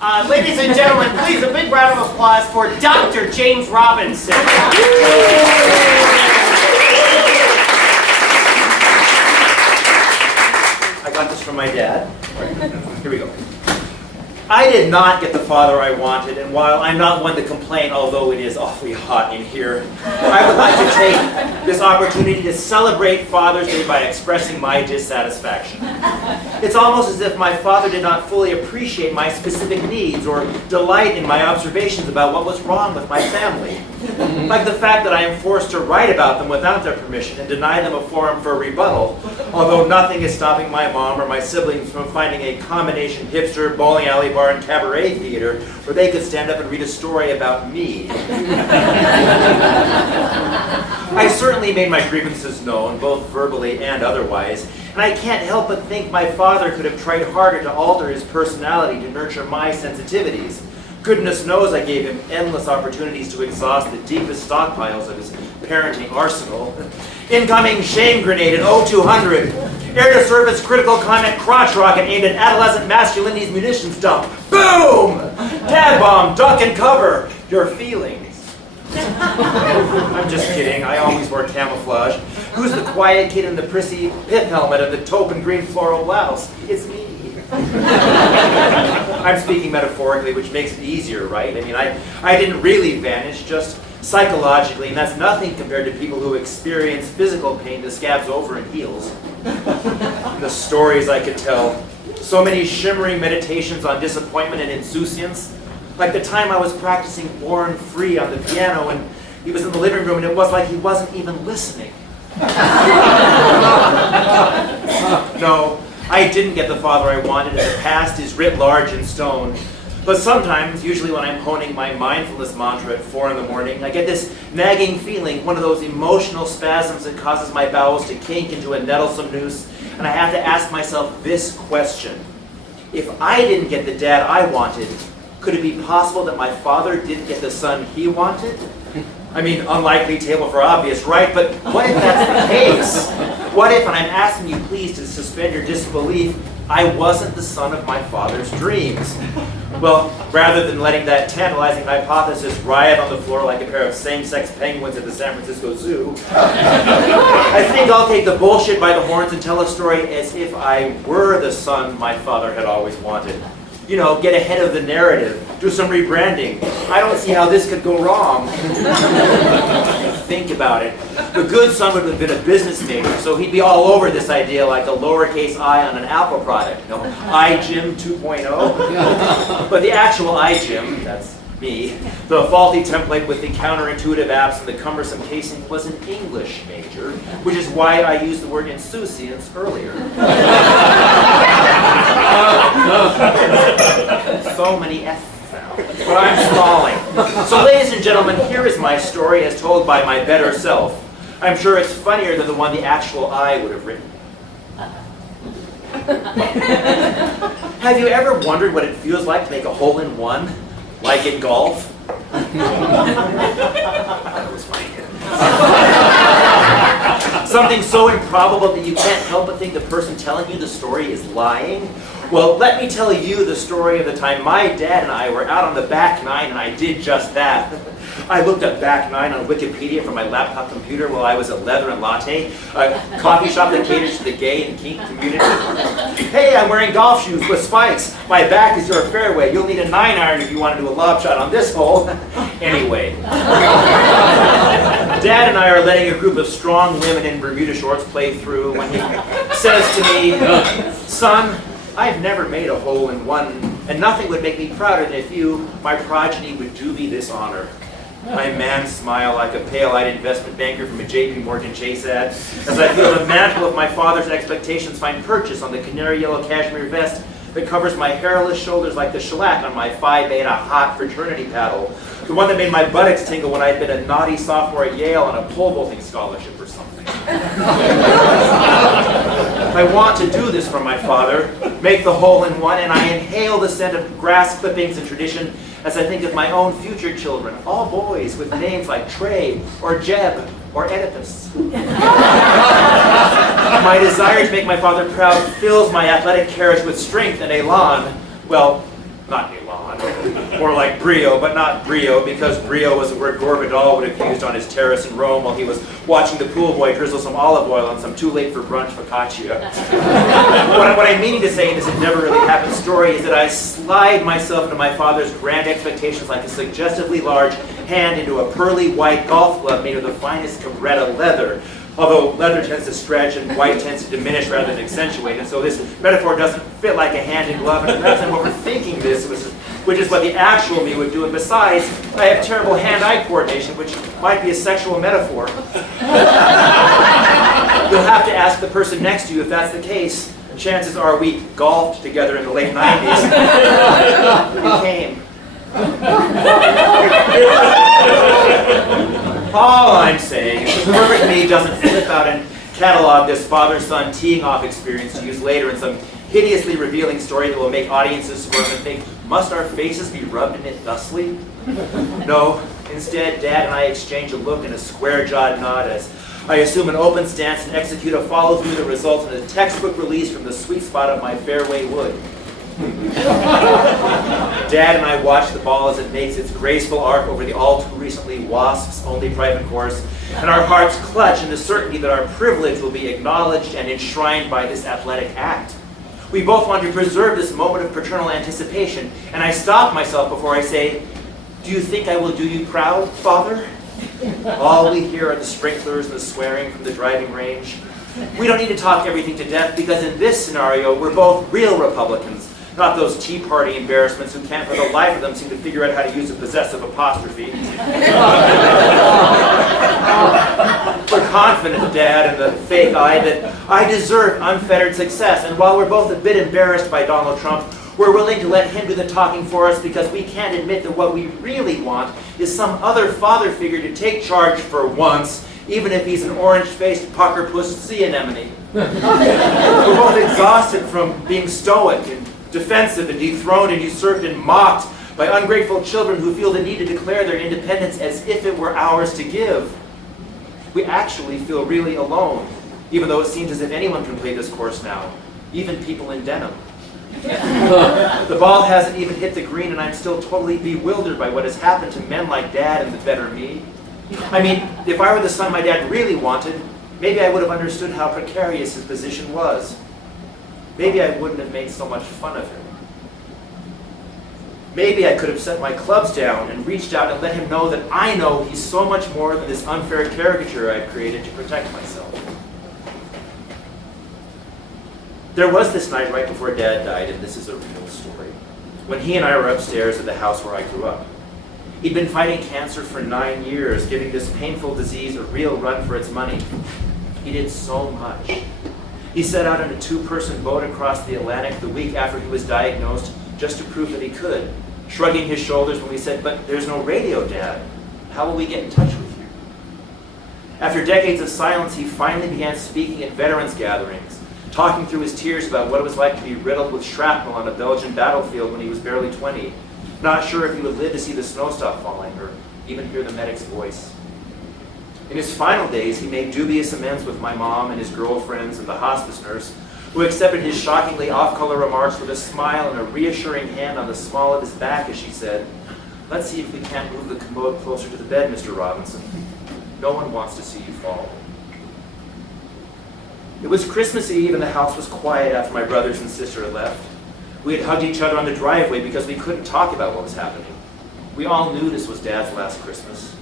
Ladies and gentlemen, please a big round of applause for Dr. James Robinson. I got this from my dad. Here we go. I did not get the father I wanted, and while I'm not one to complain, although it is awfully hot in here, I would like to take this opportunity to celebrate Father's Day by expressing my dissatisfaction. It's almost as if my father did not fully appreciate my specific needs or delight in my observations about what was wrong with my family. Like the fact that I am forced to write about them without their permission and deny them a forum for rebuttal, although nothing is stopping my mom or my siblings from finding a combination hipster, bowling alley bar, and cabaret theater where they could stand up and read a story about me. I certainly made my grievances known, both verbally and otherwise, and I can't help but think my father could have tried harder to alter his personality to nurture my sensitivities. Goodness knows I gave him endless opportunities to exhaust the deepest stockpiles of his parenting arsenal. Incoming shame grenade at 0200. Air-to-surface critical comment crotch rocket aimed at adolescent masculinity's munitions dump. Boom! Dad bomb, duck and cover. Your feelings. I'm just kidding. I always wore camouflage. Who's the quiet kid in the prissy pith helmet and the taupe and green floral blouse? It's me. I'm speaking metaphorically, which makes it easier, right? I mean, I didn't really vanish, just psychologically, and that's nothing compared to people who experience physical pain that scabs over and heals. And the stories I could tell. So many shimmering meditations on disappointment and insouciance. Like the time I was practicing Born Free on the piano and he was in the living room and it was like he wasn't even listening. No, I didn't get the father I wanted, and the past is writ large in stone. But sometimes, usually when I'm honing my mindfulness mantra at 4 in the morning, I get this nagging feeling, one of those emotional spasms that causes my bowels to kink into a nettlesome noose, and I have to ask myself this question. If I didn't get the dad I wanted, could it be possible that my father didn't get the son he wanted? I mean, unlikely table for obvious, right? But what if that's the case? What if, and I'm asking you please to suspend your disbelief, I wasn't the son of my father's dreams? Well, rather than letting that tantalizing hypothesis writhe on the floor like a pair of same-sex penguins at the San Francisco Zoo, I think I'll take the bullshit by the horns and tell a story as if I were the son my father had always wanted. You know, get ahead of the narrative, do some rebranding. I don't see how this could go wrong. Think about it. The good son would have been a business major, so he'd be all over this idea like a lowercase I on an Apple product. You know, iGym 2.0. But the actual iGym, that's me, the faulty template with the counterintuitive apps and the cumbersome casing was an English major, which is why I used the word insouciance earlier. So many F sounds, but I'm stalling. So ladies and gentlemen, here is my story as told by my better self. I'm sure it's funnier than the one the actual I would have written. Have you ever wondered what it feels like to make a hole-in-one? Like in golf? That was funny. Something so improbable that you can't help but think the person telling you the story is lying? Well, let me tell you the story of the time my dad and I were out on the back nine, and I did just that. I looked up back nine on Wikipedia from my laptop computer while I was at Leather and Latte, a coffee shop that caters to the gay and kink community. Hey, I'm wearing golf shoes with spikes. My back is your fairway. You'll need a 9-iron if you want to do a lob shot on this hole. Anyway. Dad and I are letting a group of strong women in Bermuda shorts play through when he says to me, son, I've never made a hole-in-one, and nothing would make me prouder than if you, my progeny, would do me this honor. My man smile like a pale-eyed investment banker from a J.P. Morgan Chase ad, as I feel the mantle of my father's expectations find purchase on the canary yellow cashmere vest that covers my hairless shoulders like the shellac on my Phi Beta hot fraternity paddle, the one that made my buttocks tingle when I'd been a naughty sophomore at Yale on a pole vaulting scholarship or something. I want to do this for my father, make the hole-in-one, and I inhale the scent of grass clippings and tradition as I think of my own future children, all boys with names like Trey or Jeb or Oedipus. My desire to make my father proud fills my athletic carriage with strength and elan. Well, not Elon. More like brio, but not brio, because brio was a word Gore Vidal would have used on his terrace in Rome while he was watching the pool boy drizzle some olive oil on some too-late-for-brunch focaccia. What I'm meaning to say in this had never really happened story is that I slide myself into my father's grand expectations like a suggestively large hand into a pearly white golf glove made of the finest Cabretta leather. Although leather tends to stretch and white tends to diminish rather than accentuate. And so this metaphor doesn't fit like a hand in glove. And perhaps I'm overthinking this, which is what the actual me would do. And besides, I have terrible hand-eye coordination, which might be a sexual metaphor. You'll have to ask the person next to you if that's the case. Chances are we golfed together in the late 90s. We came. All I'm saying is the perfect me doesn't flip out and catalog this father-son teeing-off experience to use later in some hideously revealing story that will make audiences squirm and think, must our faces be rubbed in it thusly? No, instead, Dad and I exchange a look and a square-jawed nod as I assume an open stance and execute a follow-through that results in a textbook release from the sweet spot of my fairway wood. Dad and I watch the ball as it makes its graceful arc over the all too recently Wasps' only private course, and our hearts clutch in the certainty that our privilege will be acknowledged and enshrined by this athletic act. We both want to preserve this moment of paternal anticipation, and I stop myself before I say, "Do you think I will do you proud, Father?" All we hear are the sprinklers and the swearing from the driving range. We don't need to talk everything to death because in this scenario, we're both real Republicans, not those Tea Party embarrassments who can't for the life of them seem to figure out how to use a possessive apostrophe. We're confident, Dad, in the fake I, that I deserve unfettered success, and while we're both a bit embarrassed by Donald Trump, we're willing to let him do the talking for us because we can't admit that what we really want is some other father figure to take charge for once, even if he's an orange-faced pucker-puss sea anemone. We're both exhausted from being stoic and defensive and dethroned and usurped and mocked by ungrateful children who feel the need to declare their independence as if it were ours to give. We actually feel really alone, even though it seems as if anyone can play this course now, even people in denim. The ball hasn't even hit the green and I'm still totally bewildered by what has happened to men like Dad and the better me. I mean, if I were the son my dad really wanted, maybe I would have understood how precarious his position was. Maybe I wouldn't have made so much fun of him. Maybe I could have set my clubs down and reached out and let him know that I know he's so much more than this unfair caricature I've created to protect myself. There was this night right before Dad died, and this is a real story, when he and I were upstairs at the house where I grew up. He'd been fighting cancer for 9 years, giving this painful disease a real run for its money. He did so much. He set out on a 2-person boat across the Atlantic the week after he was diagnosed just to prove that he could, shrugging his shoulders when we said, "But there's no radio, Dad. How will we get in touch with you?" After decades of silence, he finally began speaking at veterans gatherings, talking through his tears about what it was like to be riddled with shrapnel on a Belgian battlefield when he was barely 20, not sure if he would live to see the snow stop falling or even hear the medic's voice. In his final days, he made dubious amends with my mom and his girlfriends and the hospice nurse, who accepted his shockingly off-color remarks with a smile and a reassuring hand on the small of his back as she said, "Let's see if we can't move the commode closer to the bed, Mr. Robinson. No one wants to see you fall." It was Christmas Eve and the house was quiet after my brothers and sister had left. We had hugged each other on the driveway because we couldn't talk about what was happening. We all knew this was Dad's last Christmas.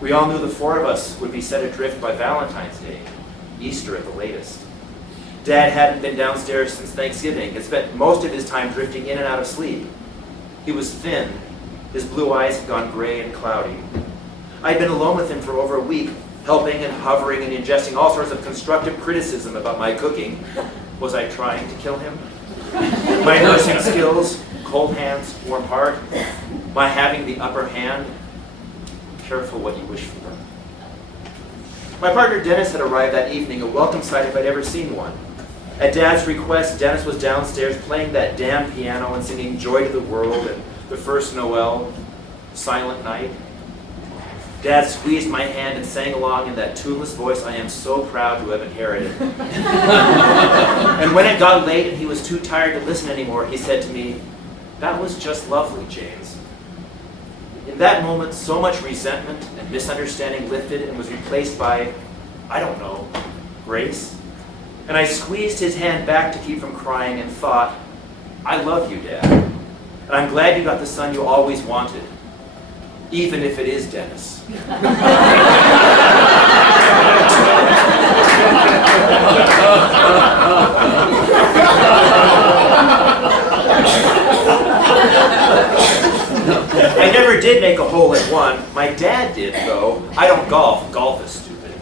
We all knew the 4 of us would be set adrift by Valentine's Day, Easter at the latest. Dad hadn't been downstairs since Thanksgiving and spent most of his time drifting in and out of sleep. He was thin. His blue eyes had gone gray and cloudy. I'd been alone with him for over a week, helping and hovering and ingesting all sorts of constructive criticism about my cooking. Was I trying to kill him? My nursing skills, cold hands, warm heart, my having the upper hand. Careful what you wish for. My partner Dennis had arrived that evening, a welcome sight if I'd ever seen one. At Dad's request, Dennis was downstairs playing that damn piano and singing Joy to the World and The First Noel, Silent Night. Dad squeezed my hand and sang along in that tuneless voice I am so proud to have inherited. And when it got late and he was too tired to listen anymore, he said to me, That was just lovely, James. In that moment, so much resentment and misunderstanding lifted and was replaced by, I don't know, grace. And I squeezed his hand back to keep from crying and thought, I love you, Dad. And I'm glad you got the son you always wanted, even if it is Dennis. I never did make a hole in one. My dad did, though. I don't golf. Golf is stupid.